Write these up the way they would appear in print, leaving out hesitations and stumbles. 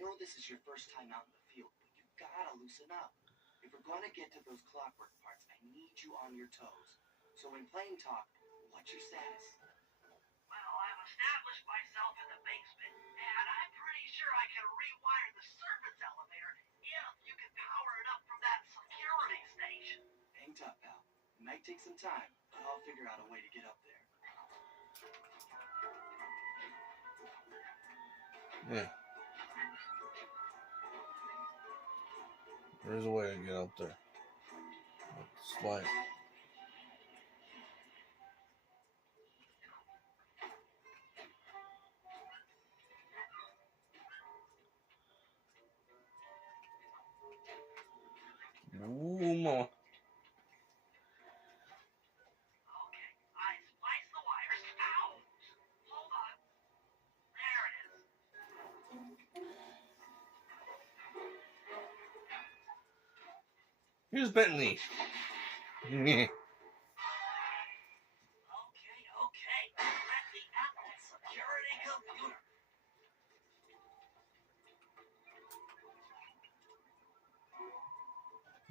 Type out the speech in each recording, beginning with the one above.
know this is your first time out in the field, but you gotta loosen up. If we're gonna get to those clockwork parts, I need you on your toes. So in plain talk, what's your status? Well, I've established myself in the basement, and I'm pretty sure I can rewire the service elevator if you can power it up from that security station. Hang tough, pal. It might take some time, but I'll figure out a way to get up there. Yeah. There's a way to get up there. Slide. Ooh, mama. Okay, I spliced the wires. Ow! Hold on. There it is. Here's Bentley. Okay. Let me at that security computer.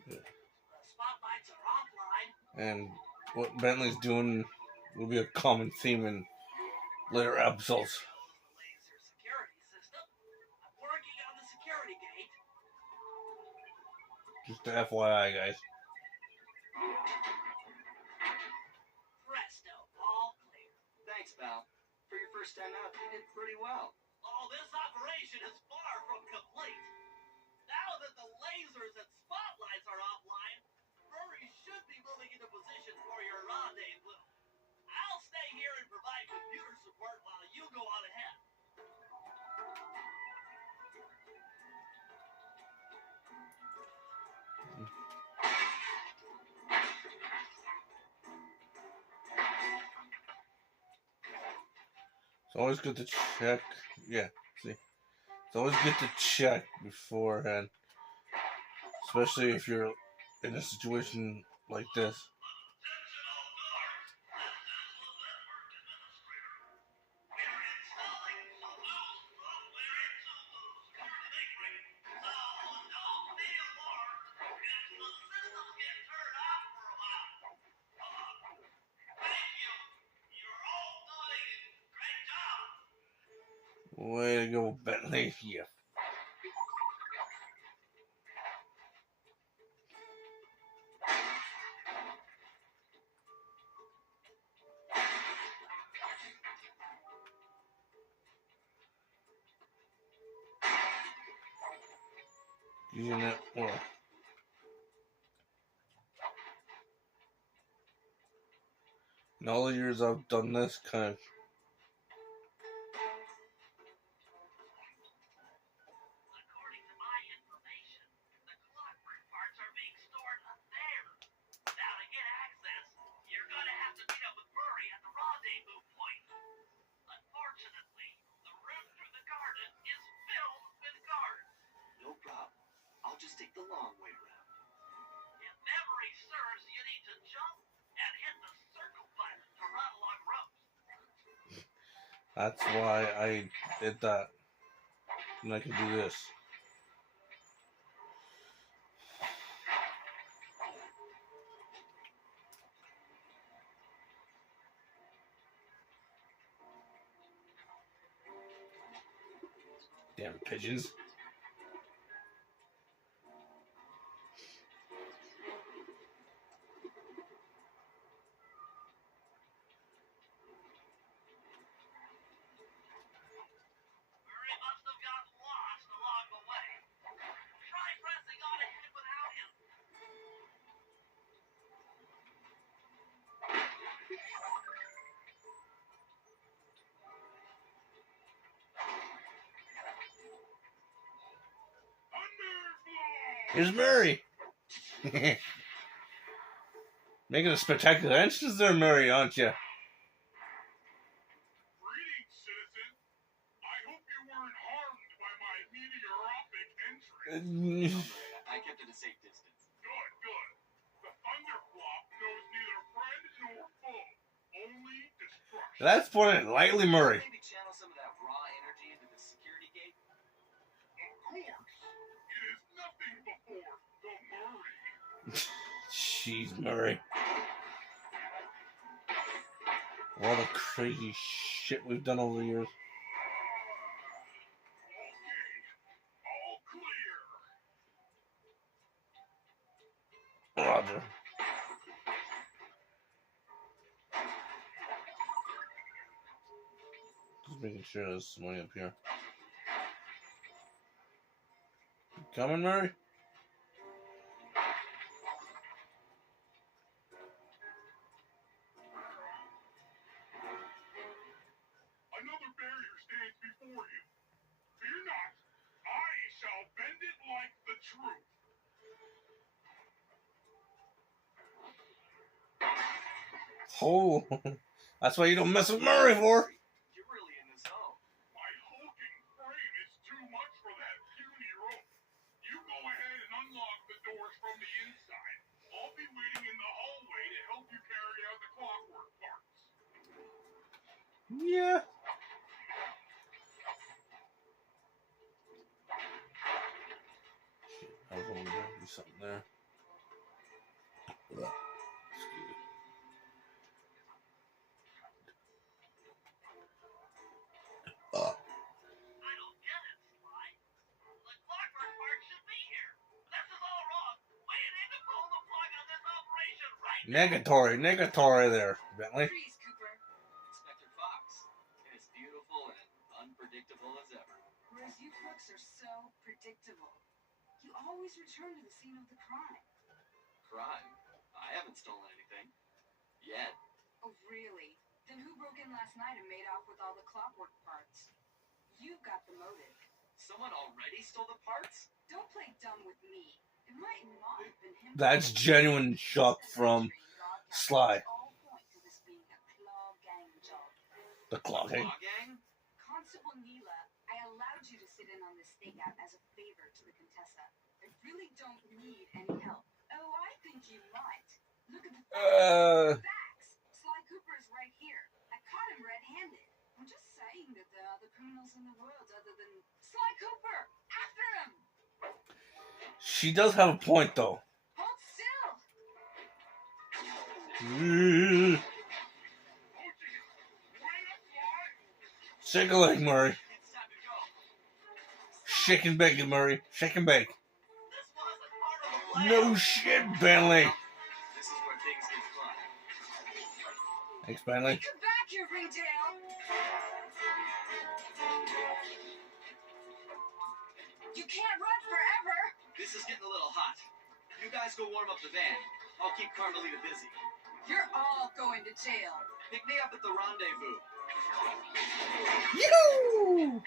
The spotlights are offline. And what Bentley's doing will be a common theme in later episodes. Laser security system. I'm working on the security gate. Just a FYI, guys. Presto, all clear. Thanks, pal. For your first time out, you did pretty well. Oh, this operation is far from complete. Now that the lasers and spotlights are offline, Murray should be moving into position for your rendezvous. I'll stay here and provide computer support while you go on ahead. It's always good to check. Yeah, see. It's always good to check beforehand. Especially if you're in a situation like this. Way to go, Bentley. Yeah. Using it more. In all the years I've done this kind of According to my information, the clockwork parts are being stored up there. Now to get access, you're gonna have to meet up with Murray at the rendezvous point. Unfortunately, the route through the garden is filled with guards. No problem. I'll just take the long way around. If memory serves, you need to jump and hit the circle button to run along ropes. that's why I did that. And I can do this. Damn pigeons. Murray must have gotten lost along the way. Try pressing on ahead without him. Here's Murray. Making a spectacular entrance there, Murray, aren't you? Greetings, citizen. I hope you weren't harmed by my meteoropic entry. I kept it a safe distance. Good, good. The Thunderflop knows neither friend nor foe, only destruction. That's putting it lightly, Murray. Maybe channel some of that raw energy into the security gate. Of course. It is nothing before the Murray. Jeez, Murray. All the crazy shit we've done over the years. Okay, all clear. Roger. Just making sure there's some money up here. You coming, Murray? Another barrier stands before you. Fear not, I shall bend it like the truth. Oh, that's why you don't mess with Murray for. You're really in the zone. My hulking frame is too much for that puny rope. You go ahead and unlock the doors from the inside. I'll be waiting in the hallway to help you carry out the clockwork parts. Yeah. I was going to do something there. Excuse me. I don't get it, Sly. The clockwork part should be here. This is all wrong. We need to pull the plug on this operation right now. Negatory there, Bentley. Freeze, Cooper. Inspector Fox. As beautiful and unpredictable as ever. Whereas you crooks are so predictable. You always return to the scene of the crime. Crime? I haven't stolen anything. Yet. Oh, really? Then who broke in last night and made off with all the clockwork parts? You've got the motive. Someone already stole the parts? Don't play dumb with me. It might not have been him. That's genuine shock from Sly. All point to this being a claw gang job. The clock, hey? Law gang? Constable Neela, I allowed you to sit in on this stakeout as a favor to the Contessa. I really don't need any help. Oh, I think you might. Look at the facts. Sly Cooper is right here. I caught him red-handed. I'm just saying that there are other criminals in the world other than Sly Cooper. After him. She does have a point, though. Hold still. Shake a leg, Murray. It's time to go. Shake and bake it, Murray. Shake and bake. This wasn't part of the plan. No shit, Bentley. This is where things get fun. Thanks, Bentley. Come back here, Ringtail. You can't run forever. This is getting a little hot. You guys go warm up the van. I'll keep Carmelita busy. You're all going to jail. Pick me up at the rendezvous. Yoo!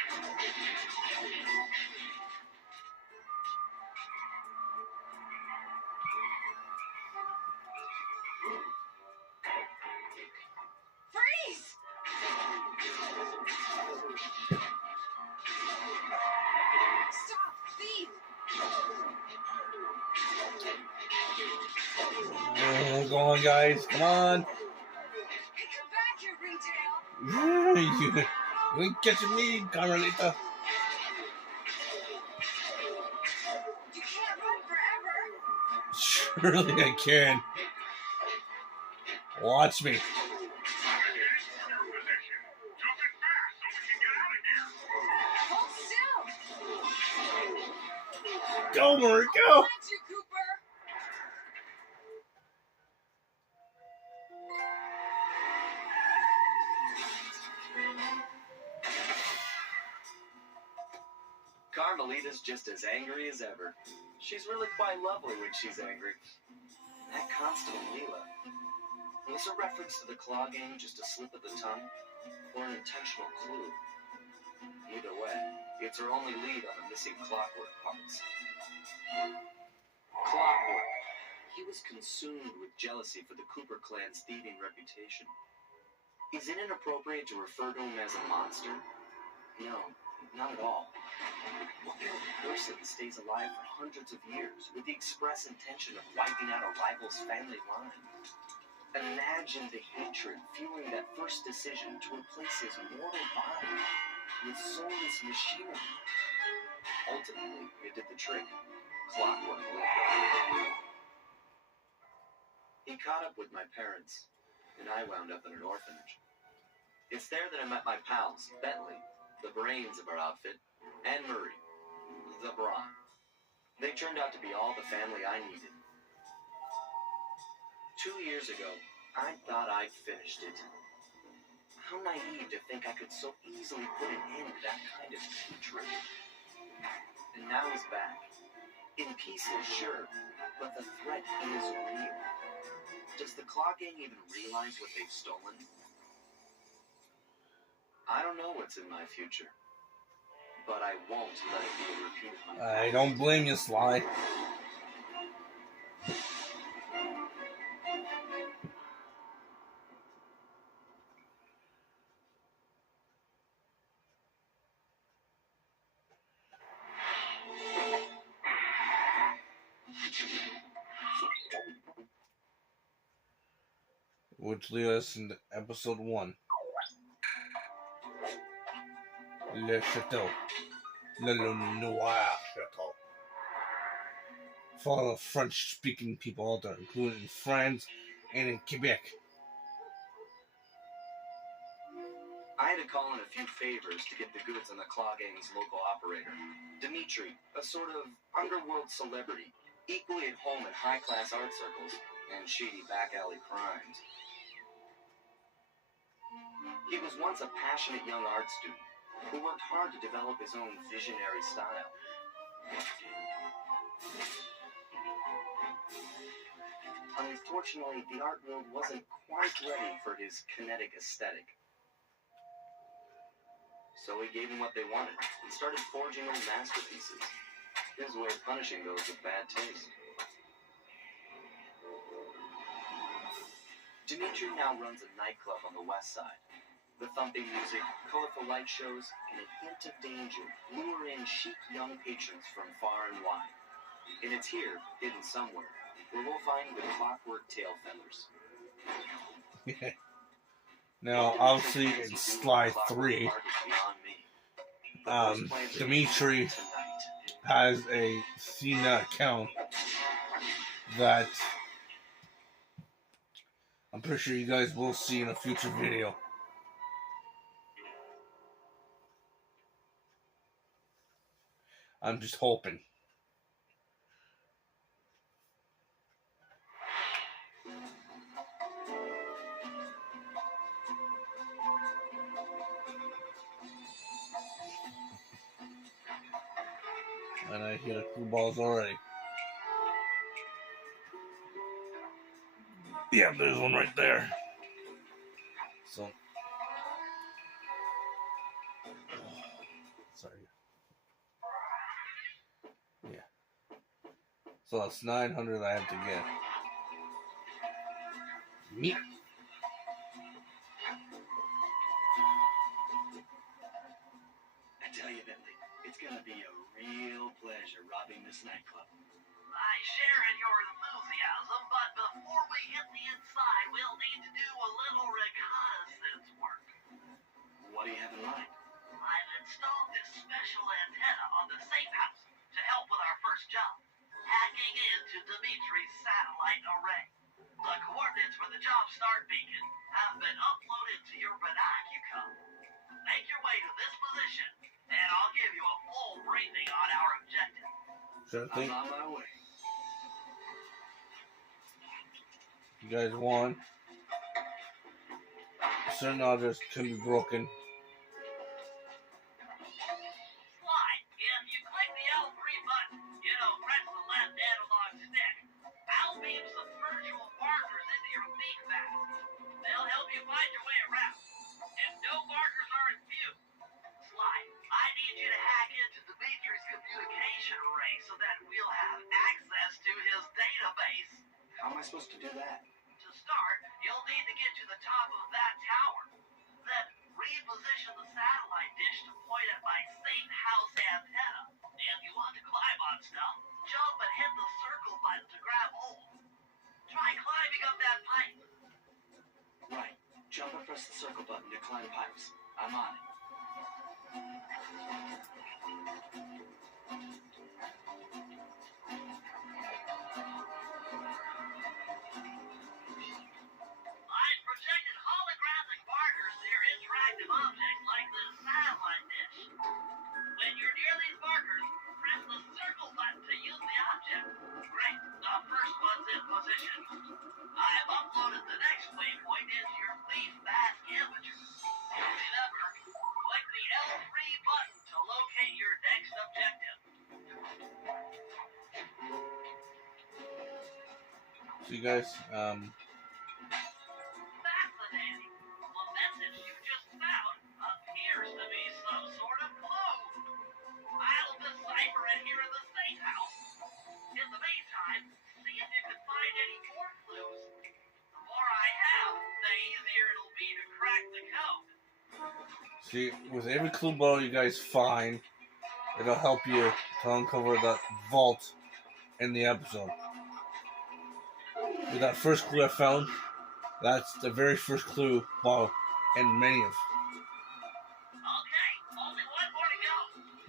Freeze! Stop, thief! Go on, guys. Come on. Hey, come back here, Ringtail. You ain't catching me, Carmelita. You can't run forever. Surely I can. Watch me. Hold still. Go, Murray, go. Behind you, Cooper. Carmelita's just as angry as ever. She's really quite lovely when she's angry. That Constable Neela. Was a reference to the claw game just a slip of the tongue? Or an intentional clue? Either way, it's her only lead on the missing clockwork parts. Clockwork. He was consumed with jealousy for the Cooper clan's thieving reputation. Is it inappropriate to refer to him as a monster? No, not at all. What kind of person stays alive for hundreds of years with the express intention of wiping out a rival's family line? Imagine the hatred fueling that first decision to replace his mortal body with soulless machinery. ultimately, it did the trick. Clockwork. He caught up with my parents, and I wound up in an orphanage. It's there that I met my pals, Bentley, the brains of our outfit, and Murray, the brawn. They turned out to be all the family I needed. 2 years ago, I thought I'd finished it. How naive to think I could so easily put an end to that kind of hatred. And now he's back. In pieces, sure, but the threat is real. Does the Claw Gang even realize what they've stolen? I don't know what's in my future, but I won't let it be a repeat of my I don't blame you, Sly. Which leads us into episode 1. Le Chateau. Le Noir Chateau. For all the French-speaking people out there, including in France and in Quebec. I had to call in a few favors to get the goods on the Claw Gang's local operator, Dimitri, a sort of underworld celebrity, equally at home in high-class art circles and shady back-alley crimes. He was once a passionate young art student who worked hard to develop his own visionary style. Unfortunately, the art world wasn't quite ready for his kinetic aesthetic. So he gave them what they wanted and started forging old masterpieces. His way of punishing those with bad taste. Dimitri now runs a nightclub on the west side. The thumping music, colorful light shows, and a hint of danger lure in chic young patrons from far and wide. And it's here, hidden somewhere, where we'll find the Clockwork Tail Feathers. Now, obviously, in Sly 3, Dimitri has a CNET account that I'm pretty sure you guys will see in a future video. I'm just hoping. And I hear the crew balls already. Yeah, there's one right there. So, sorry. Yeah. So that's 900 I have to get. Meat. I tell you, Bentley, it's gonna be a real pleasure robbing this nightclub. I share in your enthusiasm, but before we hit the inside, we'll need to do a little reconnaissance work. What do you have in mind? I've installed this special antenna on the safe house to help with our first job, hacking into Dimitri's satellite array. The coordinates for the job start beacon have been uploaded to your binocular. Make your way to this position, and I'll give you a full briefing on our objective. Sure I'm thing. on my way. You guys want? Certain objects can be broken. Slide. If you click the L3 button, press the left analog stick, I'll beam some virtual markers into your beak vest. They'll help you find your way around. If no markers are in view, Slide, I need you to hack into Dimitri's communication array so that we'll have access to his database. How am I supposed to do that? To start, you'll need to get to the top of that tower. Then reposition the satellite dish to point at my safe house antenna. If you want to climb on stuff, jump and hit the circle button to grab hold. Try climbing up that pipe. Right. Jump and press the circle button to climb pipes. I'm on it. L3 button to locate your next objective. So you guys, Fascinating. The message you just found appears to be some sort of clue. I'll decipher it here in the safe house. In the meantime, see if you can find any more clues. The more I have, the easier it'll be to crack the code. see, with every clue bottle you guys find, it'll help you to uncover that vault in the episode. With that first clue I found, that's the very first clue bottle in many of. Okay, only one more to go.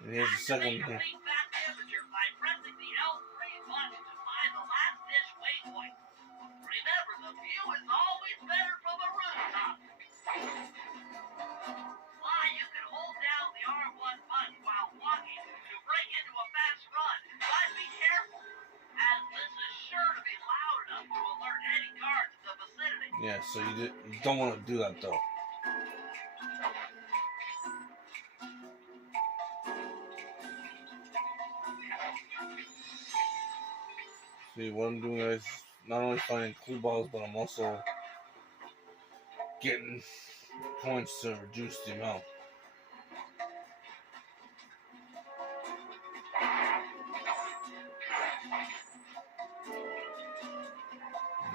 And here's the second Activate one your here. peak fast temperature by pressing the L3 button to find the last dish waypoint. Remember, the view is always better from a rooftop. Sly, you can hold down the R1 button while walking to break into a fast run, but be careful, as this is sure to be loud enough to alert any guards in the vicinity. Yeah, so you don't want to do that though. See, what I'm doing is not only finding clue bottles, but I'm also getting points to reduce the amount.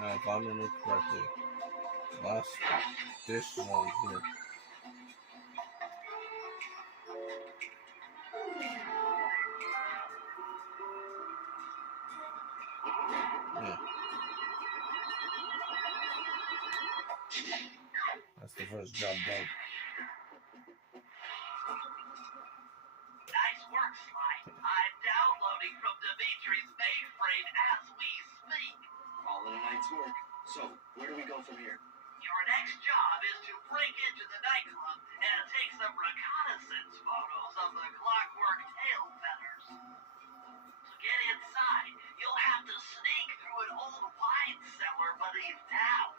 Now, if I remember correctly, last dish is on here. Yeah. That's the first job done. Nice work, Sly. I'm downloading from Dimitri's mainframe as we speak. All in a night's work. So, where do we go from here? Your next job is to break into the nightclub and take some reconnaissance photos of the clockwork tail feathers. To get inside, you'll have to sneak through an old wine cellar beneath town.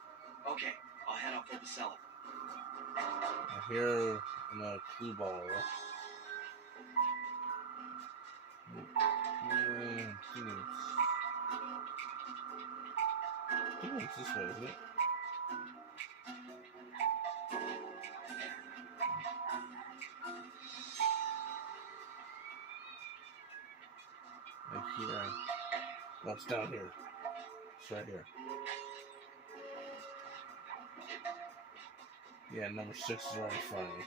Okay, I'll head up for the cellar. I hear another clue bottle. I think it's this way, isn't it? Right here. No, it's down here. It's right here. Yeah, number 6 is right in front of me.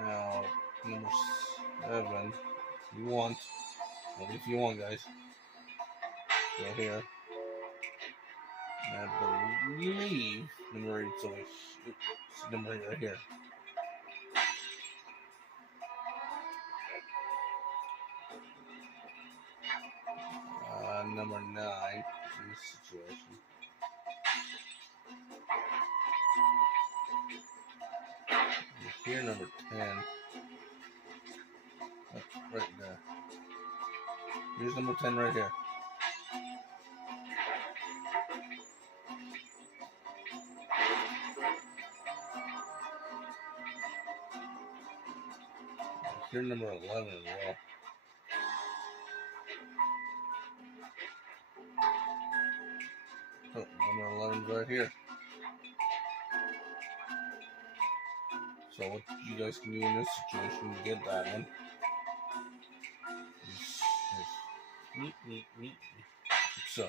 Now, number 7, if you want, only if you want, guys, go here. And I believe number 8 is over here. Oops, number 8 right here. Number 9 in this situation. And here, number 10. Oh, right there. Here's number 10 right here. Here's number 11 as well. Oh, number 11 is right here. So what you guys can do in this situation to get that one is so.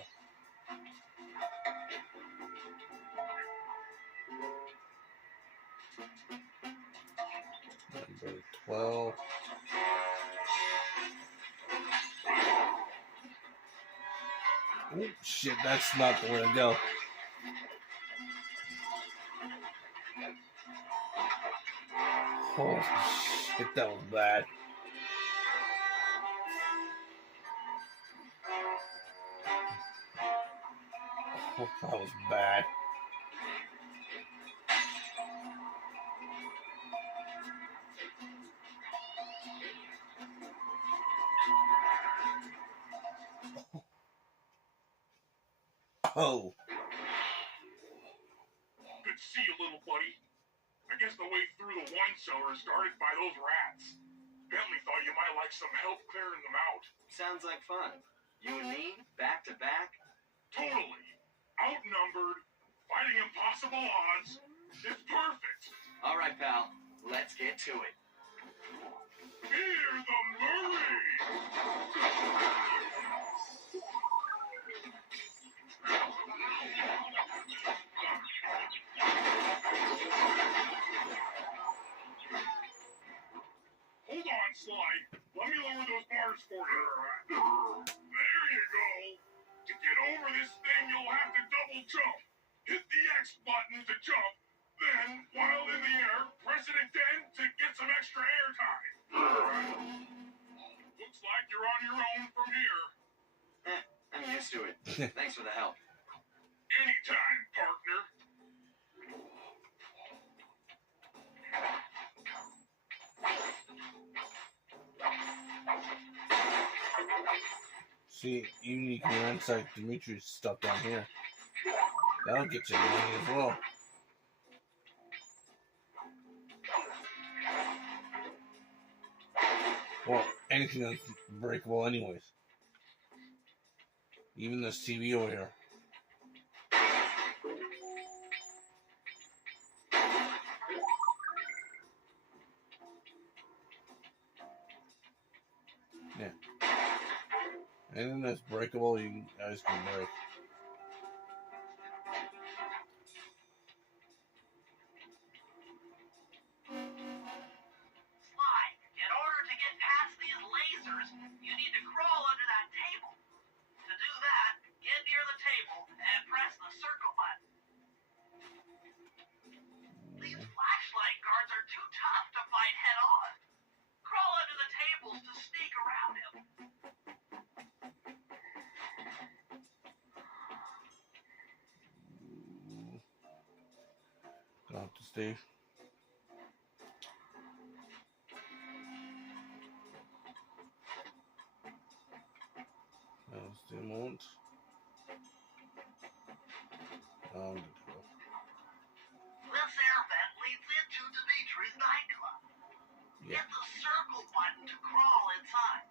Number 12. Oh shit, that's not the way to go. Oh shit, that was bad. Oh, that was bad. Could Oh. see a little little buddy. I guess the way through the wine cellar started by those rats. Bentley thought you might like some help clearing them out. Sounds like fun. You and me, back to back? Totally. Outnumbered, fighting impossible odds. It's perfect. All right, pal. Let's get to it. Fear the Murray! Hold on, Sly. Let me lower those bars for you. There you go. To get over this thing, you'll have to double jump. Hit the X button to jump. Then, while in the air, press it again to get some extra air time. Looks like you're on your own from here. I'm used to it. Thanks for the help. Anytime, partner. See, even you can ransack Dimitri's stuff down here. That'll get you money as well. Well, anything that's breakable anyways. Even this TV over here. Yeah. Anything that's breakable, you guys can break. Sly, in order to get past these lasers, you need to crawl under that table. To do that, get near the table and press the circle button. These flashlight guards are too tough to fight head on. Crawl under the tables to sneak around him. Dr. Steve. That's the moment. I'm good to go. This air vent leads into Dimitri's nightclub. Yeah. Hit the circle button to crawl inside.